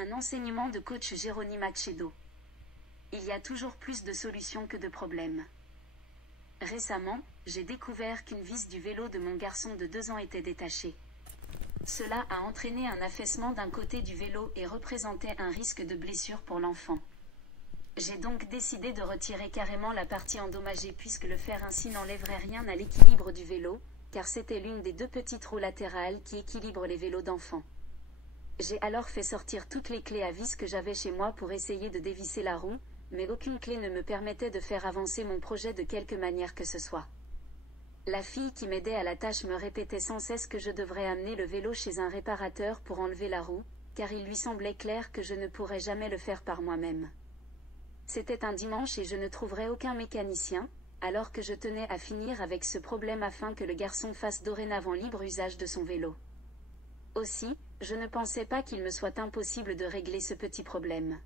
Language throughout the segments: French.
Un enseignement de coach Jérôme Machedo. Il y a toujours plus de solutions que de problèmes. Récemment, j'ai découvert qu'une vis du vélo de mon garçon de 2 ans était détachée. Cela a entraîné un affaissement d'un côté du vélo et représentait un risque de blessure pour l'enfant. J'ai donc décidé de retirer carrément la partie endommagée puisque le faire ainsi n'enlèverait rien à l'équilibre du vélo, car c'était l'une des 2 petites roues latérales qui équilibrent les vélos d'enfants. J'ai alors fait sortir toutes les clés à vis que j'avais chez moi pour essayer de dévisser la roue, mais aucune clé ne me permettait de faire avancer mon projet de quelque manière que ce soit. La fille qui m'aidait à la tâche me répétait sans cesse que je devrais amener le vélo chez un réparateur pour enlever la roue, car il lui semblait clair que je ne pourrais jamais le faire par moi-même. C'était un dimanche et je ne trouverais aucun mécanicien, alors que je tenais à finir avec ce problème afin que le garçon fasse dorénavant libre usage de son vélo. Aussi, je ne pensais pas qu'il me soit impossible de régler ce petit problème.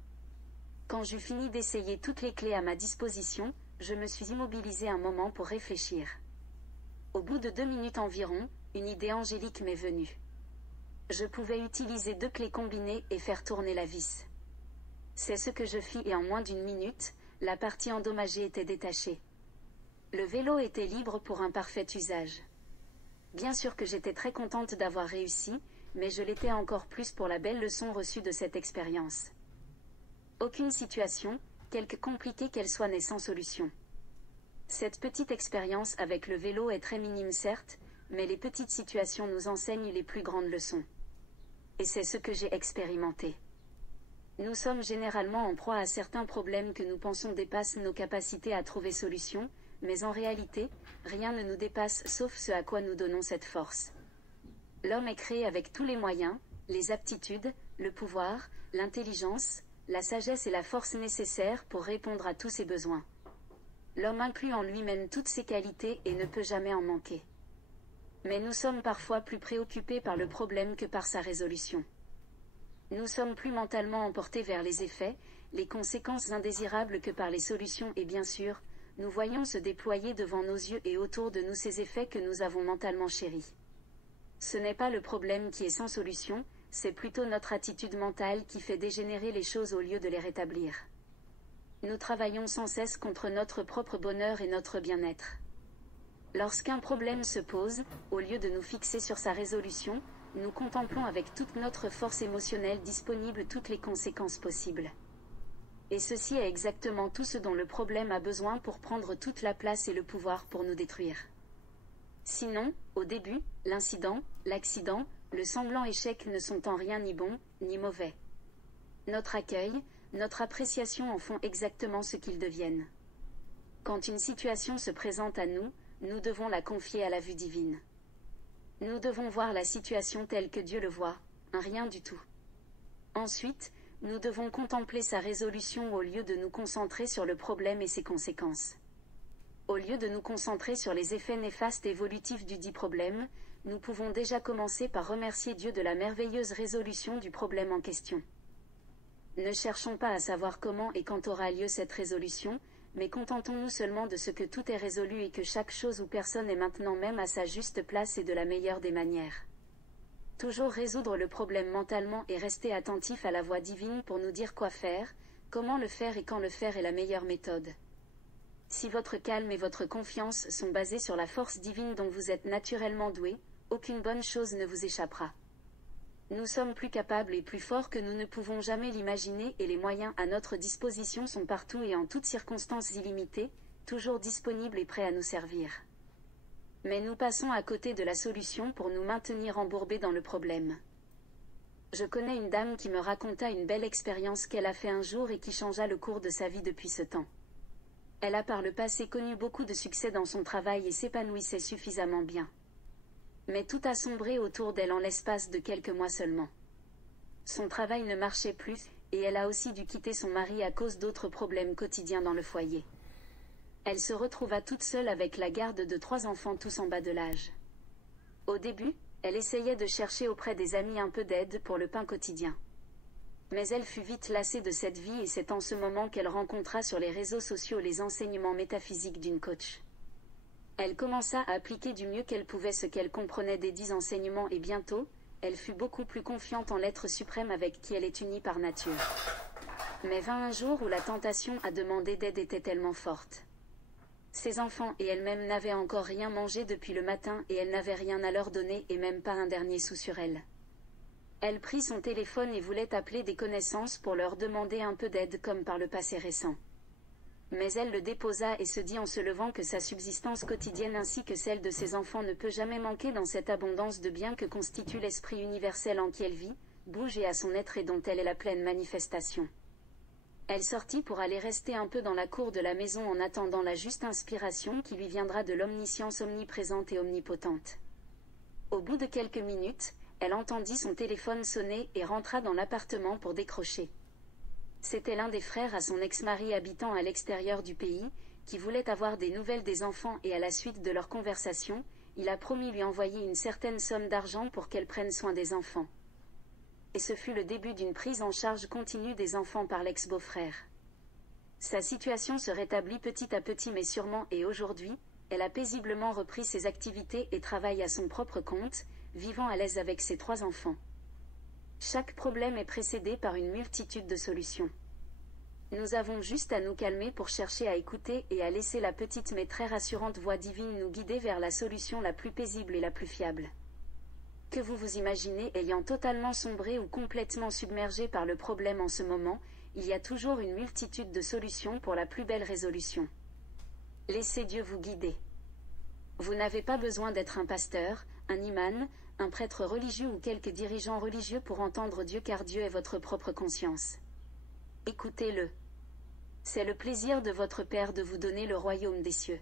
Quand j'eus fini d'essayer toutes les clés à ma disposition, je me suis immobilisée un moment pour réfléchir. Au bout de 2 minutes environ, une idée angélique m'est venue. Je pouvais utiliser 2 clés combinées et faire tourner la vis. C'est ce que je fis et en moins d'1 minute, la partie endommagée était détachée. Le vélo était libre pour un parfait usage. Bien sûr que j'étais très contente d'avoir réussi, mais je l'étais encore plus pour la belle leçon reçue de cette expérience. Aucune situation, quelque compliquée qu'elle soit, n'est sans solution. Cette petite expérience avec le vélo est très minime certes, mais les petites situations nous enseignent les plus grandes leçons. Et c'est ce que j'ai expérimenté. Nous sommes généralement en proie à certains problèmes que nous pensons dépassent nos capacités à trouver solution, mais en réalité, rien ne nous dépasse sauf ce à quoi nous donnons cette force. L'homme est créé avec tous les moyens, les aptitudes, le pouvoir, l'intelligence, la sagesse et la force nécessaires pour répondre à tous ses besoins. L'homme inclut en lui-même toutes ses qualités et ne peut jamais en manquer. Mais nous sommes parfois plus préoccupés par le problème que par sa résolution. Nous sommes plus mentalement emportés vers les effets, les conséquences indésirables que par les solutions et bien sûr, nous voyons se déployer devant nos yeux et autour de nous ces effets que nous avons mentalement chéris. Ce n'est pas le problème qui est sans solution, c'est plutôt notre attitude mentale qui fait dégénérer les choses au lieu de les rétablir. Nous travaillons sans cesse contre notre propre bonheur et notre bien-être. Lorsqu'un problème se pose, au lieu de nous fixer sur sa résolution, nous contemplons avec toute notre force émotionnelle disponible toutes les conséquences possibles. Et ceci est exactement tout ce dont le problème a besoin pour prendre toute la place et le pouvoir pour nous détruire. Sinon, au début, l'incident, l'accident, le semblant échec ne sont en rien ni bons, ni mauvais. Notre accueil, notre appréciation en font exactement ce qu'ils deviennent. Quand une situation se présente à nous, nous devons la confier à la vue divine. Nous devons voir la situation telle que Dieu le voit, un rien du tout. Ensuite, nous devons contempler sa résolution au lieu de nous concentrer sur le problème et ses conséquences. Au lieu de nous concentrer sur les effets néfastes évolutifs du dit problème, nous pouvons déjà commencer par remercier Dieu de la merveilleuse résolution du problème en question. Ne cherchons pas à savoir comment et quand aura lieu cette résolution, mais contentons-nous seulement de ce que tout est résolu et que chaque chose ou personne est maintenant même à sa juste place et de la meilleure des manières. Toujours résoudre le problème mentalement et rester attentif à la voix divine pour nous dire quoi faire, comment le faire et quand le faire est la meilleure méthode. Si votre calme et votre confiance sont basés sur la force divine dont vous êtes naturellement doué, aucune bonne chose ne vous échappera. Nous sommes plus capables et plus forts que nous ne pouvons jamais l'imaginer et les moyens à notre disposition sont partout et en toutes circonstances illimités, toujours disponibles et prêts à nous servir. Mais nous passons à côté de la solution pour nous maintenir embourbés dans le problème. Je connais une dame qui me raconta une belle expérience qu'elle a fait un jour et qui changea le cours de sa vie depuis ce temps. Elle a par le passé connu beaucoup de succès dans son travail et s'épanouissait suffisamment bien. Mais tout a sombré autour d'elle en l'espace de quelques mois seulement. Son travail ne marchait plus, et elle a aussi dû quitter son mari à cause d'autres problèmes quotidiens dans le foyer. Elle se retrouva toute seule avec la garde de 3 enfants tous en bas de l'âge. Au début, elle essayait de chercher auprès des amis un peu d'aide pour le pain quotidien. Mais elle fut vite lassée de cette vie et c'est en ce moment qu'elle rencontra sur les réseaux sociaux les enseignements métaphysiques d'une coach. Elle commença à appliquer du mieux qu'elle pouvait ce qu'elle comprenait des dits enseignements et bientôt, elle fut beaucoup plus confiante en l'être suprême avec qui elle est unie par nature. Mais vint un jour où la tentation à demander d'aide était tellement forte. Ses enfants et elle-même n'avaient encore rien mangé depuis le matin et elle n'avait rien à leur donner et même pas un dernier sou sur elle. Elle prit son téléphone et voulait appeler des connaissances pour leur demander un peu d'aide comme par le passé récent. Mais elle le déposa et se dit en se levant que sa subsistance quotidienne ainsi que celle de ses enfants ne peut jamais manquer dans cette abondance de biens que constitue l'esprit universel en qui elle vit, bouge et à son être et dont elle est la pleine manifestation. Elle sortit pour aller rester un peu dans la cour de la maison en attendant la juste inspiration qui lui viendra de l'omniscience omniprésente et omnipotente. Au bout de quelques minutes, elle entendit son téléphone sonner et rentra dans l'appartement pour décrocher. C'était l'un des frères à son ex-mari habitant à l'extérieur du pays, qui voulait avoir des nouvelles des enfants et à la suite de leur conversation, il a promis lui envoyer une certaine somme d'argent pour qu'elle prenne soin des enfants. Et ce fut le début d'une prise en charge continue des enfants par l'ex-beau-frère. Sa situation se rétablit petit à petit mais sûrement et aujourd'hui, elle a paisiblement repris ses activités et travaille à son propre compte, vivant à l'aise avec ses 3 enfants. Chaque problème est précédé par une multitude de solutions. Nous avons juste à nous calmer pour chercher à écouter et à laisser la petite mais très rassurante voix divine nous guider vers la solution la plus paisible et la plus fiable. Que vous vous imaginez ayant totalement sombré ou complètement submergé par le problème en ce moment, il y a toujours une multitude de solutions pour la plus belle résolution. Laissez Dieu vous guider. Vous n'avez pas besoin d'être un pasteur, un imam, un prêtre religieux ou quelque dirigeant religieux pour entendre Dieu car Dieu est votre propre conscience. Écoutez-le. C'est le plaisir de votre Père de vous donner le royaume des cieux.